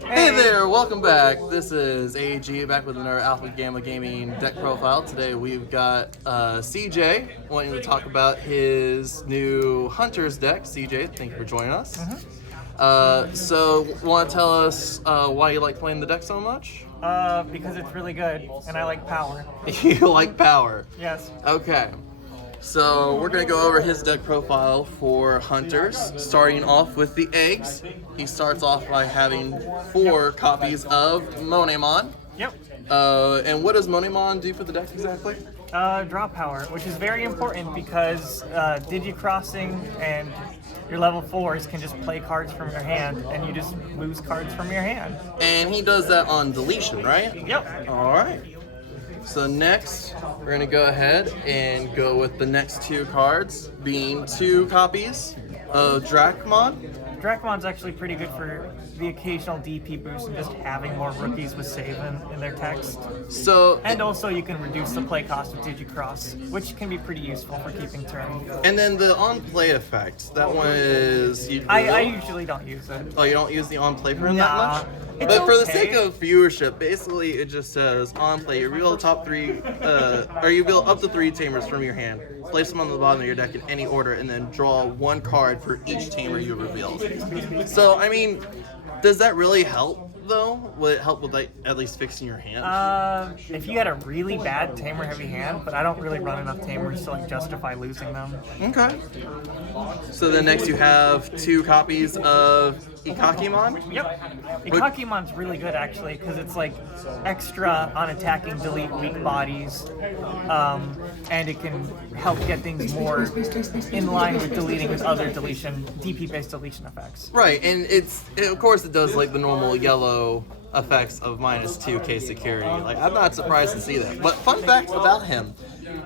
Hey there, welcome back. This is AG back with another Alpha&Gamma Gaming deck profile. Today we've got CJ wanting to talk about his new Hunter's deck. CJ, thank you for joining us. So, want to tell us why you like playing the deck so much? Because it's really good, and I like power. You like power? Yes. Okay. So we're going to go over his deck profile for Hunters, starting off with the eggs. He starts off by having 4 copies of Monemon. Yep. And what does Monemon do for the deck exactly? Draw power, which is very important because Digi-Crossing and your level 4s can just play cards from your hand, and you just lose cards from your hand. And he does that on deletion, right? Yep. All right. So next, we're going to go ahead and go with the next 2 cards, being 2 copies of Dracmon. Dracmon's actually pretty good for the occasional DP boost and just having more rookies with save in their text. So, and also you can reduce the play cost of Digi-Cross, which can be pretty useful for keeping turn. And then the on-play effect, that one is... I usually don't use it. Oh, you don't use the on-play for him that much? It's but for the okay. sake of viewership, basically it just says on play, you reveal the top 3, or you reveal up to 3 tamers from your hand, place them on the bottom of your deck in any order, and then draw 1 card for each tamer you reveal. So, I mean, does that really help, though? Will it help with, like, at least fixing your hand? If you had a really bad tamer-heavy hand, but I don't really run enough tamers to, like, justify losing them. Okay. So then next you have 2 copies of Ikakimon? Yep. Ikakimon's really good, actually, because it's, like, extra on attacking delete weak bodies, and it can help get things more in line with deleting with other DP-based deletion effects. Right, and of course it does, like, the normal yellow effects of -2k security. Like, I'm not surprised to see that. But fun fact about him,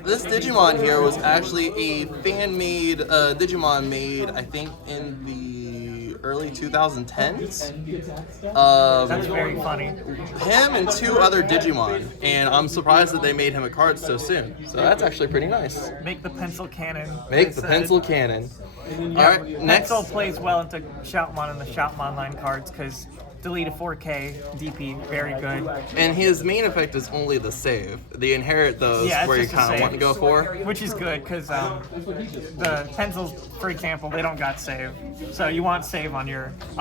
this Digimon here was actually a fan-made Digimon made, I think, in the early 2010s. That's very funny. Him and 2 other Digimon, and I'm surprised that they made him a card so soon. So that's actually pretty nice. Make the pencil cannon. Make the pencil cannon. Alright, next. Pencil plays well into Shoutmon and the Shoutmon line cards because delete a 4K DP, very good. And his main effect is only the save. The inherit those where you kind of want to go for. Which is good because the pencils, for example, they don't got save. So you want save on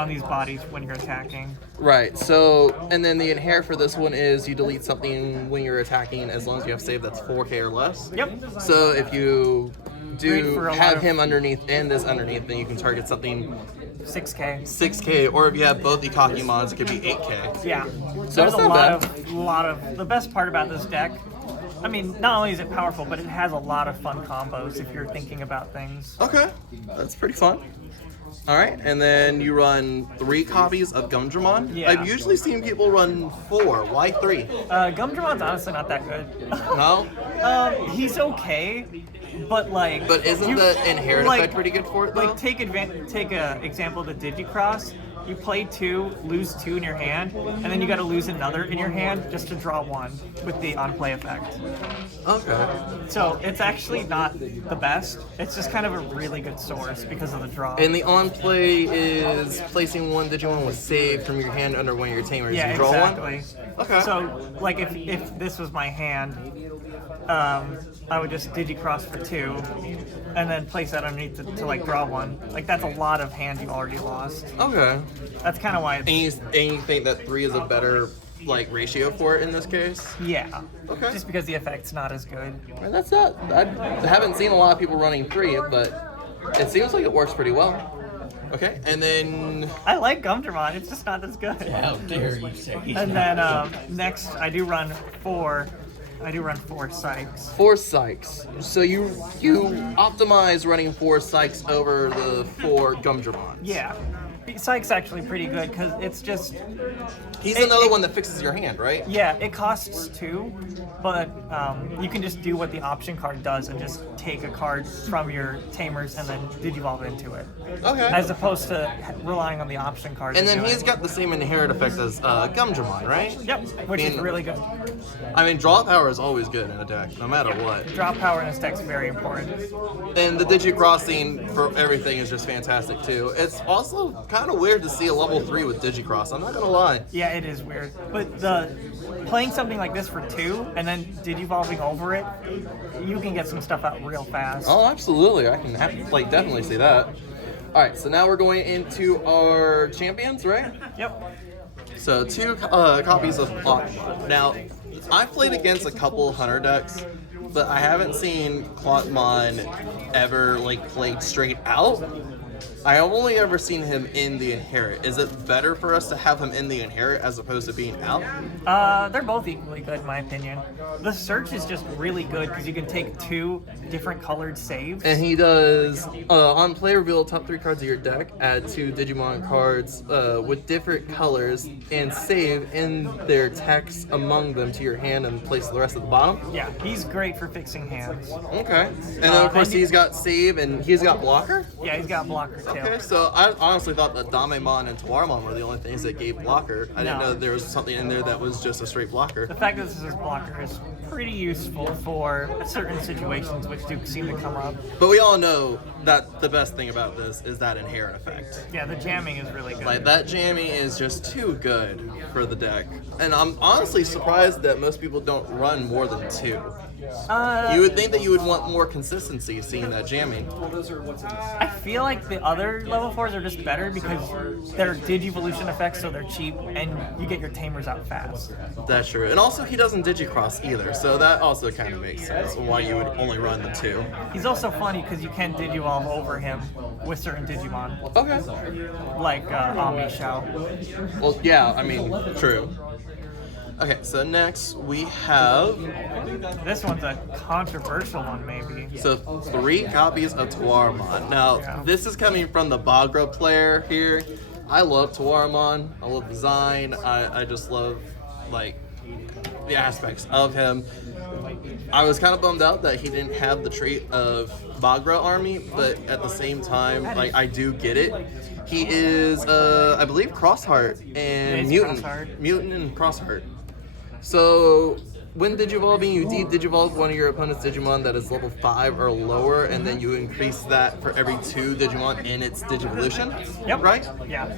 these bodies when you're attacking. Right, so, and then the inherit for this one is you delete something when you're attacking as long as you have save that's 4K or less. Yep. So if you do have him underneath and this underneath, then you can target something 6K. 6K, or if you have both Ikakimons, it could be 8K. Yeah. So there's a lot of the best part about this deck. I mean, not only is it powerful, but it has a lot of fun combos if you're thinking about things. Okay, that's pretty fun. Alright, and then you run 3 copies of Gumdramon. Yeah. I've usually seen people run 4. Why 3? Gumdramon's honestly not that good. No? He's okay, but like. But isn't the inherit effect pretty good for it, though? Like, take a example of the Digi-Cross. You play 2, lose 2 in your hand, and then you got to lose another in your hand just to draw 1 with the on-play effect. Okay. So it's actually not the best. It's just kind of a really good source because of the draw. And the on-play is placing 1 Digimon with save from your hand under one of your tamers. Yeah, you draw exactly. 1? Okay. So, like, if this was my hand, I would just Digi-Cross for 2, and then place that underneath to like draw 1. Like, that's a lot of hand you already lost. Okay. That's kind of why it's... And you think that 3 is a better, like, ratio for it in this case? Yeah. Okay. Just because the effect's not as good. Well, that's not... I haven't seen a lot of people running 3, but it seems like it works pretty well. Okay, and then... I like Gumdramon, it's just not as good. How dare you say he's And then next, I do run 4 Sykes. 4 Sykes. So you optimize running 4 Sykes over the 4 Gumdramons. Yeah. Sykes actually pretty good because it's just... He's another one that fixes your hand, right? Yeah, it costs 2, but you can just do what the option card does and just take a card from your tamers and then digivolve into it, Okay. as opposed to relying on the option card. And to then do he's it. got the same inherent effect as Gumdramon, right? Yep, which is And- really good. I mean, draw power is always good in a deck, no matter what. Drop power in this deck's very important. And the Digicrossing for everything is just fantastic too. It's also kind of weird to see a level 3 with Digicross, I'm not gonna lie. Yeah, it is weird. But playing something like this for 2 and then digivolving over it, you can get some stuff out real fast. Oh, absolutely. I can definitely see that. All right, so now we're going into our champions, right? Yep. So 2 copies of Clockmon. Now, I've played against a couple Hunter decks, but I haven't seen Clockmon ever played straight out. I only ever seen him in the Inherit. Is it better for us to have him in the Inherit as opposed to being out? They're both equally good in my opinion. The search is just really good because you can take 2 different colored saves. And he does, on play, reveal top 3 cards of your deck, add 2 Digimon cards with different colors, and save in their text among them to your hand and place the rest at the bottom. Yeah, he's great for fixing hands. Okay. And then, of course, and he's got save and he's got blocker? Yeah, he's got blocker too. Okay, so I honestly thought that Damemon and Tawaramon were the only things that gave blocker. I didn't No. know there was something in there that was just a straight blocker. The fact that this is blocker is pretty useful for certain situations which do seem to come up. But we all know that the best thing about this is that inherent effect. Yeah, the jamming is really good. Like, that jamming is just too good for the deck. And I'm honestly surprised that most people don't run more than 2. You would think that you would want more consistency seeing that jamming. I feel like the other level 4s are just better because they're Digivolution effects, so they're cheap, and you get your tamers out fast. That's true. And also, he doesn't Digicross either, so that also kind of makes sense why you would only run the 2. He's also funny because you can Digivolve over him with certain Digimon, Okay. like Ami Shao. Well, yeah, I mean, true. Okay, so next we have This one's a controversial one, maybe. so 3 copies of Tawaramon. Now, Yeah. this is coming from the Bagra player here. I love Tawaramon. I love the design. I just love the aspects of him. I was kind of bummed out that he didn't have the trait of Bagra army, but at the same time, I do get it. He is, I believe, Crossheart and He's Mutant. Crossheart. Mutant and Crossheart. So, when digivolving, you digivolve one of your opponent's Digimon that is level 5 or lower, and then you increase that for every 2 Digimon in its Digivolution. Yep. Right? Yeah.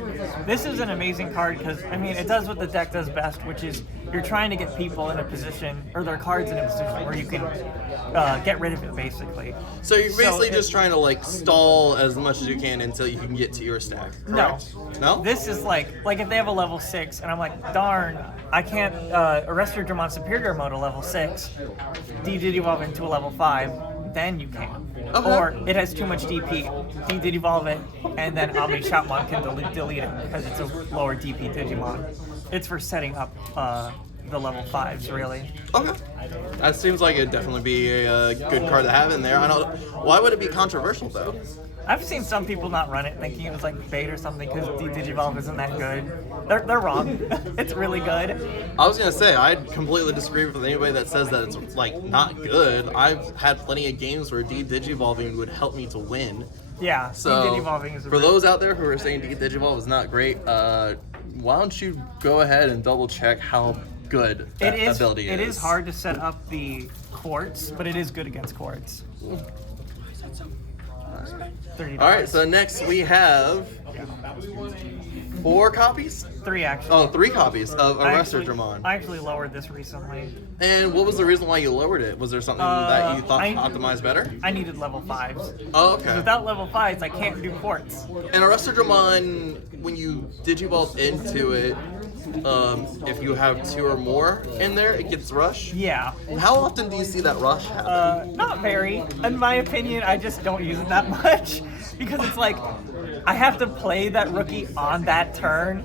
This is an amazing card because, I mean, it does what the deck does best, which is you're trying to get people in a position, or their cards in a position where you can get rid of it, basically. So you're basically it- just trying to stall as much as you can until you can get to your stack. No. Correct? No? This is like if they have a level 6, and I'm like, darn, I can't arrest your Dramon Superior mode a level 6, Digivolve into a level 5, then you can. Okay. Or it has too much DP, Digivolve it, and then Omni Shotmon can delete it because it's a lower DP Digimon. It's for setting up the level 5s, really. Okay. That seems like it'd definitely be a good card to have in there. I don't. Why would it be controversial though? I've seen some people not run it thinking it was like bait or something because Digivolve isn't that good. They're wrong. It's really good. I was gonna say I completely disagree with anybody that says that it's not good. I've had plenty of games where digivolving would help me to win. Yeah, So Digivolving is for those out there who are saying digivolve is not great, why don't you go ahead and double check how good that ability is? It is hard to set up the quartz, but it is good against quartz. $30. All right, so next we have 4 copies. 3 actually. Oh, 3 copies of Arrestor Dramon. I actually lowered this recently. And what was the reason why you lowered it? Was there something that you thought optimized better? I needed level 5s. Oh, okay. Without level 5s, I can't do quartz. And Arrestor Dramon, when you digivolve into it, if you have 2 or more in there, it gets rush. Yeah. How often do you see that rush happen? Not very. In my opinion, I just don't use it that much because it's like I have to play that rookie on that turn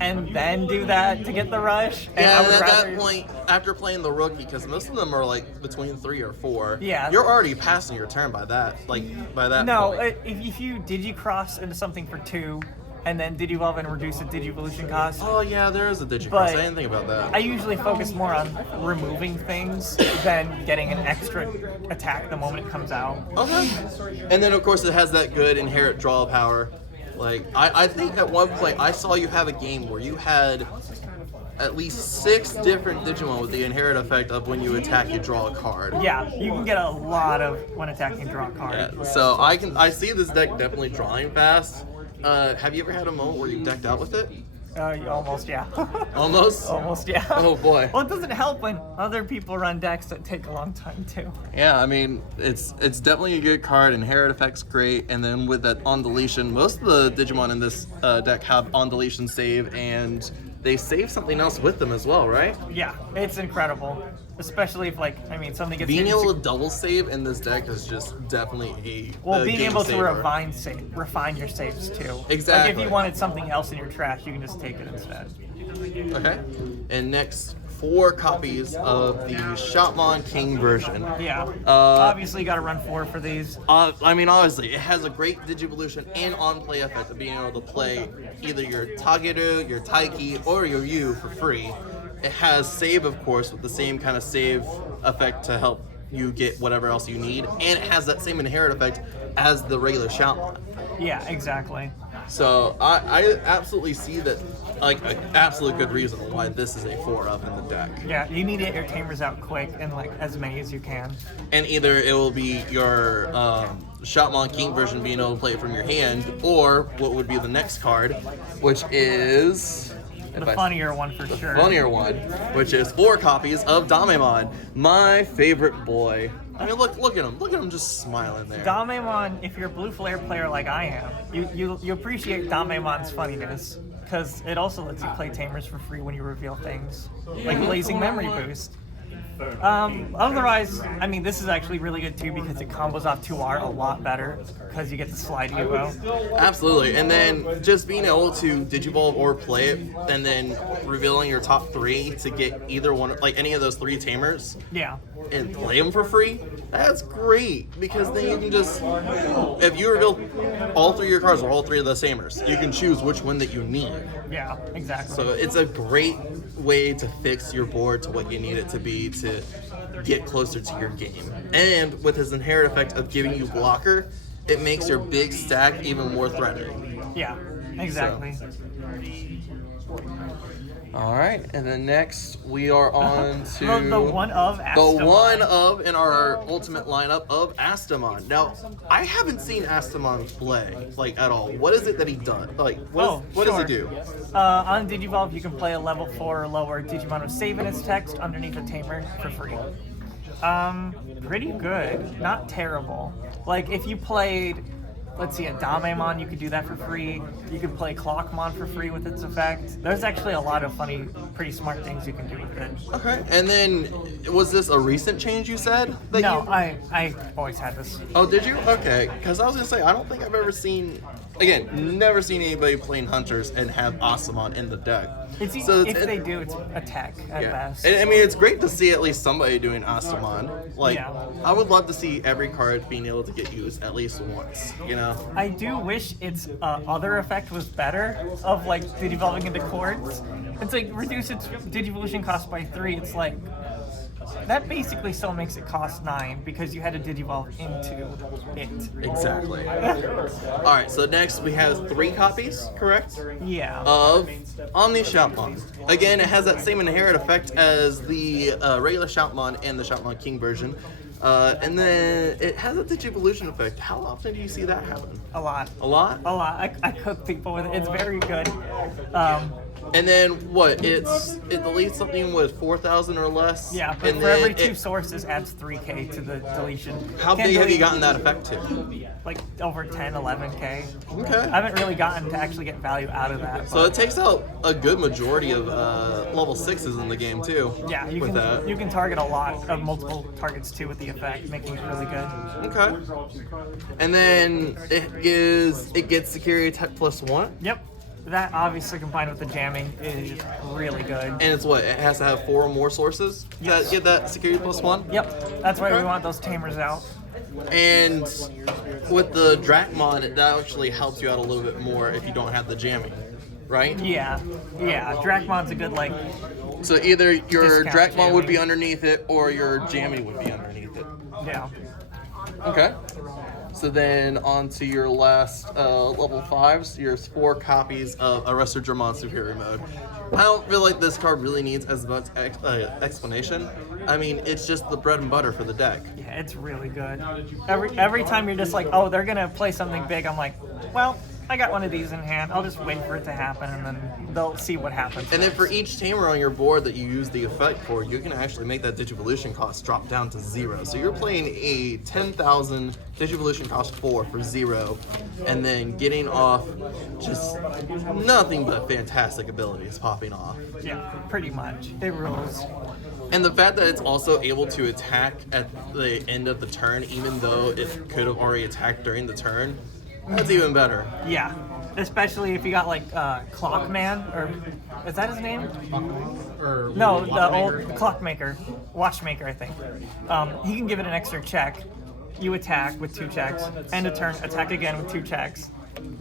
and then do that to get the rush. And Yeah, I and would at rather- that point, after playing the rookie, because most of them are between 3 or 4, Yeah. you're already passing your turn by that. By that No, point. if you digicross into something for 2, and then Digivolve and reduce the Digivolution cost. Oh yeah, there is a Digivolve. But I didn't think about that. I usually focus more on removing things than getting an extra attack the moment it comes out. Okay. And then of course it has that good inherent draw power. Like I think at one point I saw you have a game where you had at least 6 different Digimon with the inherent effect of when you attack, you draw a card. Yeah, you can get a lot of when attacking draw a card. Yeah, so I see this deck definitely drawing fast. Have you ever had a moment where you decked out with it? Almost, yeah. Almost? Almost, yeah. Oh boy. Well, it doesn't help when other people run decks that take a long time too. Yeah, I mean, it's definitely a good card. Inherent effect's great, and then with that on deletion, most of the Digimon in this deck have on deletion save, and they save something else with them as well, right? Yeah, it's incredible. Especially if, like, I mean, something gets Being hit- able to double save in this deck is just definitely being game able to saver. refine your saves too. Exactly. Like if you wanted something else in your trash, you can just take it instead. Okay. And next, 4 copies of the Shopmon King version. Yeah. Obviously, you got to run 4 for these. I mean, obviously, it has a great Digivolution and on-play effect of being able to play either your Tageru, your Taiki, or your Yu for free. It has save, of course, with the same kind of save effect to help you get whatever else you need, and it has that same inherent effect as the regular Shopmon. Yeah, exactly. So I absolutely see that, like, an absolute good reason why this is a 4-up in the deck. Yeah, you need to get your tamers out quick and like as many as you can. And either it will be your Shopmon King version being able to play it from your hand, or what would be the next card, which is The funnier one for sure. funnier one, which is 4 copies of Damemon, my favorite boy. I mean, look at him. Look at him just smiling there. Damemon, if you're a Blue Flare player like I am, you appreciate Damemon's funniness because it also lets you play tamers for free when you reveal things, like Blazing Memory Boost. Otherwise, I mean, this is actually really good too because it combos off 2R a lot better because you get the slide Evo. Absolutely, and then just being able to Digivolve or play it, and then revealing your top 3 to get either one, like any of those 3 tamers, Yeah. and play them for free, that's great, because then you can just, if you reveal all 3 of your cards or all 3 of those tamers, you can choose which one that you need. Yeah, exactly. So it's a great way to fix your board to what you need it to be to get closer to your game. And with his inherent effect of giving you blocker, it makes your big stack even more threatening. Yeah, exactly. All right, and then next we are on to The one of Astamon. the one of in our ultimate lineup of Astamon. Now, I haven't seen Astamon play like at all. What is it that he does? Like, what does he do? On Digivolve, you can play a level 4 or lower Digimon with save in its text underneath a tamer for free. Pretty good. Not terrible. Like, if you played, let's see, a Damemon, you could do that for free. You could play Clockmon for free with its effect. There's actually a lot of funny, pretty smart things you can do with it. Okay, and then was this a recent change you said? That No, you... I always had this. Oh, did you? Okay, because I was gonna say I don't think I've ever seen, again, never seen anybody playing Hunters and have Astamon in the deck. It's, if they do, it's attack at best. And, I mean, it's great to see at least somebody doing Astamon. Like, Yeah. I would love to see every card being able to get used at least once, you know? I do wish its other effect was better, of like Digivolving into chords. It's like reduce its Digivolution cost by 3. It's like that basically still makes it cost 9 because you had to Digivolve into it. Exactly. Alright, so next we have 3 copies, correct? Yeah. Of Omni Shoutmon. Again, it has that same inherent effect as the regular Shoutmon and the Shoutmon King version. And then it has a Digivolution effect. How often do you see that happen? A lot. A lot? A lot. I cook people with it. It's very good. And then what? It deletes something with 4,000 or less. Yeah, but and for then every 2 sources adds 3k to the deletion. How Can't big have you delete- gotten that effect to? Like over 10, 11k. Okay. I haven't really gotten to actually get value out of that. So it takes out a good majority of level 6s in the game too. Yeah, you with can that. you can target a lot of multiple targets too with the effect, making it really good. Okay. And then it gets security tech +1. Yep. That obviously combined with the jamming is really good. And it's what? It has to have 4 or more sources Yes. that get that security +1? Yep. That's why Okay. we want those tamers out. And with the Drakmon, that actually helps you out a little bit more if you don't have the jamming, right? Yeah. Drakmon's a good like. So either your Discount Drakmon would be jamming. underneath it, or your jamming would be underneath it. Yeah. Okay. So then on to your last level 5s, here's 4 copies of Arrestor Dramon Superior Mode. I don't feel like this card really needs as much explanation. I mean, it's just the bread and butter for the deck. Yeah, it's really good. Every time you're just like, oh, they're gonna play something big. I'm like, well, I got one of these in hand. I'll just wait for it to happen, and then they'll see what happens. And then for each tamer on your board that you use the effect for, you can actually make that Digivolution cost drop down to 0. So you're playing a 10,000 Digivolution cost 4 for 0, and then getting off just nothing but fantastic abilities popping off. Yeah, pretty much. It rules. And the fact that it's also able to attack at the end of the turn, even though it could have already attacked during the turn, that's even better. Yeah, especially if you got like Clockman, or is that his name? No, the old Clockmaker, Watchmaker, I think. He can give it an extra check. You attack with 2 checks, end of turn, attack again with 2 checks.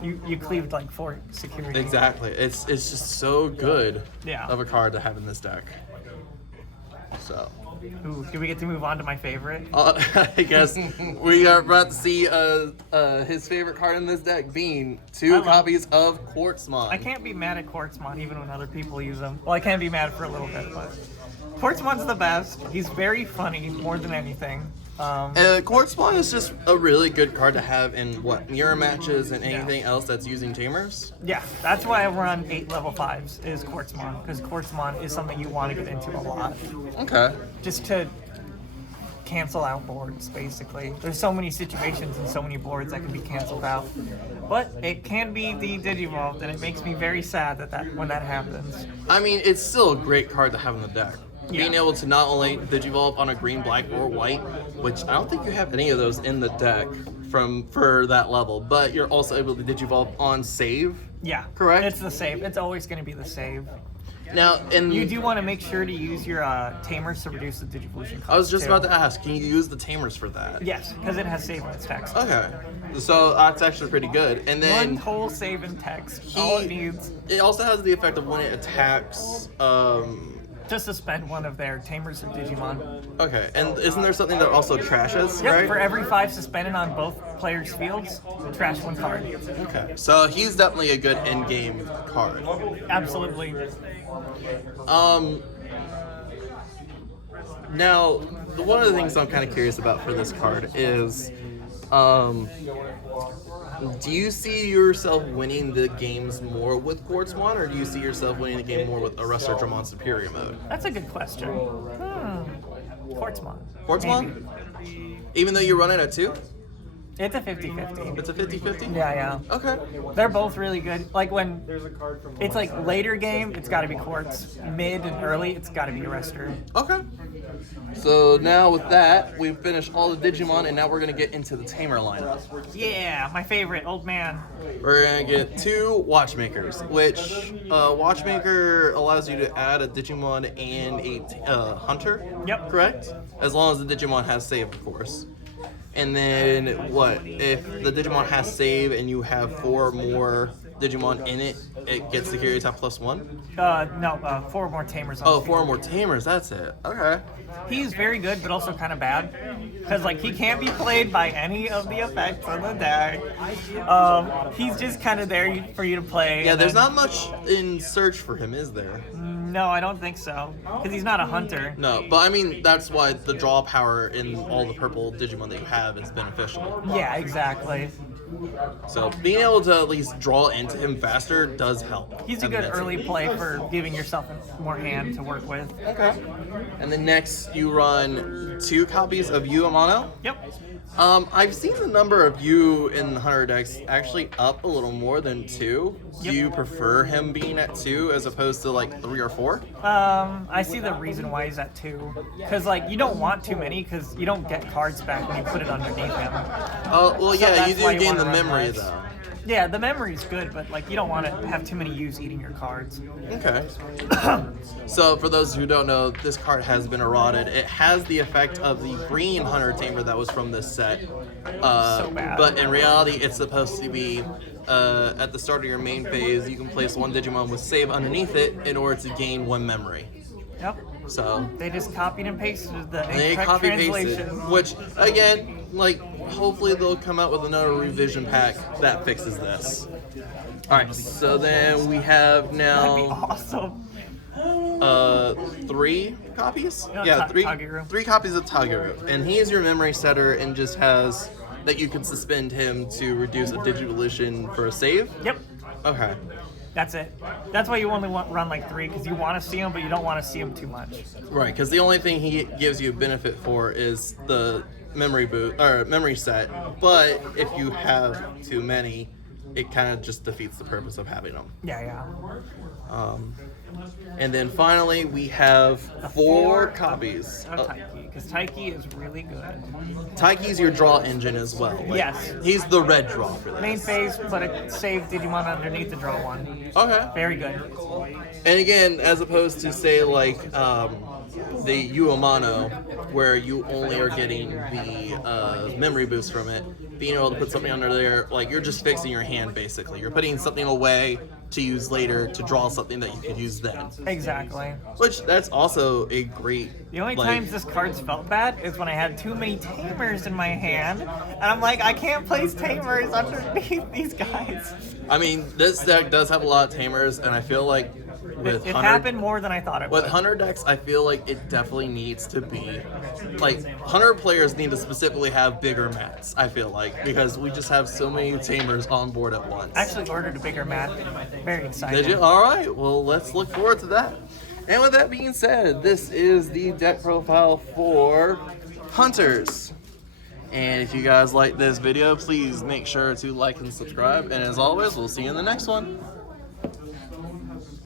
You cleaved like 4 security. Exactly. It's just so good Yeah. of a card to have in this deck. So. Ooh, do we get to move on to my favorite? I guess we are about to see his favorite card in this deck being 2 copies of Quartzmon. I can't be mad at Quartzmon even when other people use him. Well, I can be mad for a little bit, but Quartzmon's the best. He's very funny more than anything. Quartzmon is just a really good card to have in mirror matches and anything else that's using tamers. Yeah, that's why I run 8 level 5s is Quartzmon, because Quartzmon is something you want to get into a lot. Okay. Just to cancel out boards, basically. There's so many situations and so many boards that can be canceled out. But it can be de-digivolved, and it makes me very sad that when that happens. I mean, it's still a great card to have in the deck. Yeah. Being able to not only digivolve on a green, black, or white, which I don't think you have any of those in the deck for that level, but you're also able to digivolve on save. Yeah, correct? It's the save. It's always going to be the save. Now, you do want to make sure to use your tamers to reduce the digivolution cost. I was just too. about to ask, can you use the tamers for that? Yes, because it has save in its text. Okay, so that's actually pretty good. And then one whole save in text. All it needs. It also has the effect of when it attacks. To suspend one of their tamers or Digimon. Okay, and isn't there something that also trashes, Yep, right? for every 5 suspended on both players' fields, trash 1 card. Okay, so he's definitely a good end-game card. Absolutely. Now, one of the things I'm kind of curious about for this card is, do you see yourself winning the games more with Quartzmon, or do you see yourself winning the game more with Arrestor Dramon Superior Mode? That's a good question. Quartzmon. Quartzmon? Even though you run it at 2? It's a 50-50. It's a 50-50? Yeah. Okay. They're both really good. Like when it's like later game, it's got to be Quartz. Mid and early, it's got to be Arrestor. Okay. So now with that, we've finished all the Digimon, and now we're going to get into the Tamer lineup. Yeah, my favorite, old man. We're going to get 2 Watchmakers, which Watchmaker allows you to add a Digimon and a Hunter. Yep. Correct? As long as the Digimon has save, of course. And then what? If the Digimon has save and you have 4 more Digimon in it, it gets security attack +1? No, 4 more tamers on Oh, the 4 field. more Tamers, that's it. Okay. He's very good, but also kind of bad. Because, like, he can't be played by any of the effects on the deck. He's just kind of there for you to play. Yeah, there's not much in search for him, is there? No, I don't think so. Because he's not a hunter. No, but I mean, that's why the draw power in all the purple Digimon that you have is beneficial. Yeah, exactly. So being able to at least draw into him faster does help. He's a good immensely. early play for giving yourself more hand to work with. Okay. And then next, you run 2 copies of Yu Amano. Yep. I've seen the number of Yu in the Hunter decks actually up a little more than 2. Do you prefer him being at 2 as opposed to like 3 or 4? I see the reason why he's at 2. Because, like, you don't want too many because you don't get cards back when you put it underneath him. Oh, well, So yeah, that's you why do you gain wanna the run memory less. though. Yeah, the memory's good, but like you don't want to have too many use eating your cards. Okay. So for those who don't know, this card has been eroded. It has the effect of the green Hunter Tamer that was from this set. So bad. But in reality, it's supposed to be at the start of your main phase, you can place one Digimon with save underneath it in order to gain one memory. Yep. So They just copied and pasted the they incorrect copy pasted, translation. which again, like hopefully they'll come out with another revision pack that fixes this. All right, so then we have That'd be now awesome. 3 copies. Yeah, Yeah, three Tageru. 3 copies of Tageru, and he is your memory setter and just has that you can suspend him to reduce a Digivolution for a save. Yep. Okay. That's it. That's why you only run like 3, because you want to see them, but you don't want to see them too much. Right, because the only thing he gives you benefit for is the memory boot or memory set. But if you have too many, it kind of just defeats the purpose of having them. Yeah. And then finally, we have 4 copies. Of Taiki, because Taiki is really good. Taiki's your draw engine as well. Like, Yes. He's the red draw for this. Main phase, put a save Digimon underneath the draw one. Okay. Very good. And again, as opposed to say like the Uamano, where you only are getting the memory boost from it, being able to put something under there, like you're just fixing your hand basically. You're putting something away to use later to draw something that you could use then. Exactly. Which that's also a great. The only like, times this card's felt bad is when I had too many Tamers in my hand, and I'm like, I can't place Tamers underneath these guys. I mean, this deck does have a lot of Tamers, and I feel like with It 100 happened more than I thought it would. With Hunter decks, I feel like it definitely needs to be like Hunter players need to specifically have bigger mats. I feel like because we just have so many Tamers on board at once. I actually ordered a bigger mat. Very excited. Did you? All right. Well, let's look forward to that. And with that being said, this is the deck profile for Hunters. And if you guys like this video, please make sure to like and subscribe. And as always, we'll see you in the next one.